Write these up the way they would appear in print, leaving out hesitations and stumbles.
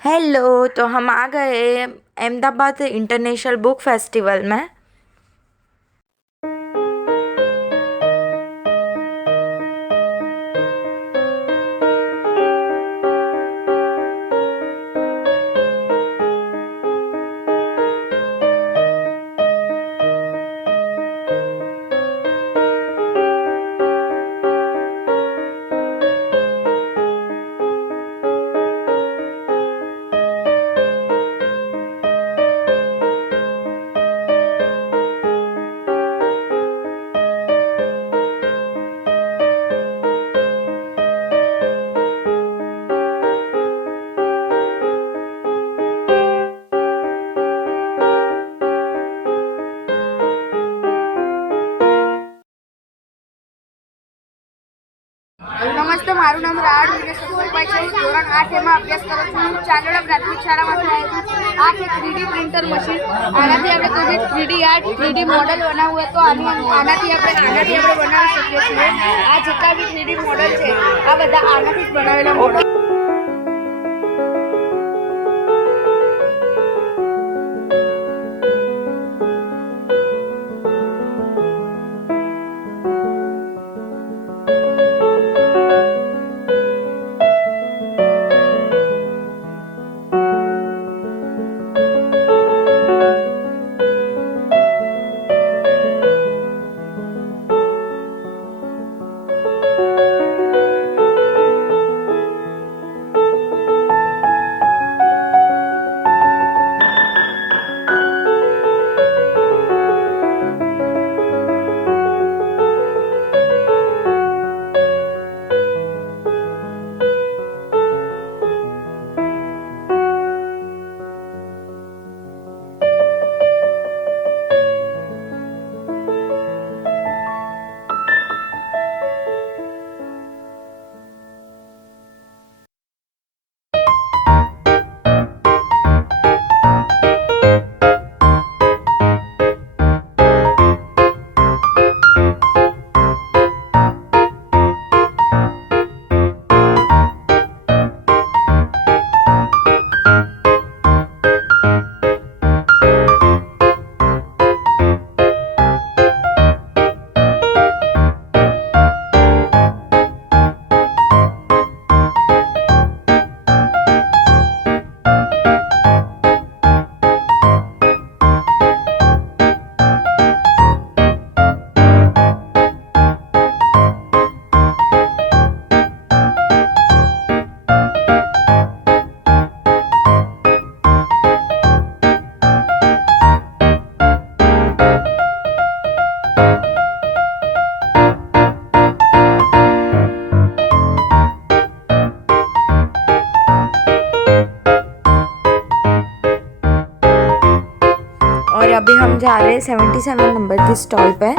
हेलो। तो हम आ गए अहमदाबाद इंटरनेशनल बुक फेस्टिवल में। નમસ્તે, મારું નામ રાહુલ વિરેશભાઈ છે. હું ધોરણ 8 માં અભ્યાસ કરું છું. હું ચાંદોડા પ્રાથમિક શાળામાંથી આવી છું. આ છે 3D પ્રિન્ટર મશીન. આનાથી આપણે કોઈ બી 3D આર્ટ 3D મોડલ બનાવવું હોય તો આનાથી આપણે બનાવી શકીએ છીએ. આ જેટલા બી 3D મોડલ છે આ બધા આનાથી જ બનાવેલા મોડલ. और अभी हम जा रहे हैं 77 नंबर की स्टॉल पे।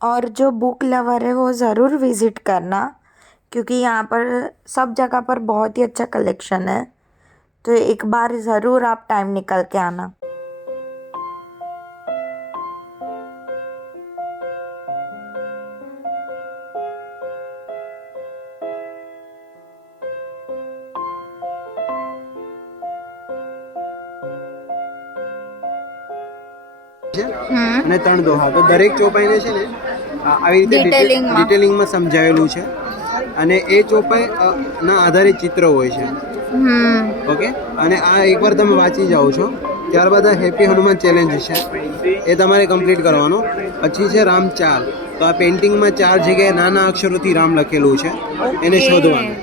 और जो बुक लवर है वो ज़रूर विज़िट करना, क्योंकि यहाँ पर सब जगह पर बहुत ही अच्छा कलेक्शन है। तो एक बार ज़रूर आप टाइम निकल के आना। અને 3 દોહા. તો દરેક ચોપાઈને છે ને આવી રીતે ડિટેલિંગમાં સમજાવેલું છે અને એ ચોપાઈ ના આધારે ચિત્ર હોય છે. ઓકે, અને આ એકવાર તમે વાંચી જાઓ છો ત્યારબાદ આ હેપી હનુમાન ચેલેન્જ છે, એ તમારે કમ્પ્લીટ કરવાનો. પછી છે રામ 4, તો આ પેઇન્ટિંગમાં 4 જગ્યાએ નાના અક્ષરોથી રામ લખેલું છે, એને શોધવાનું.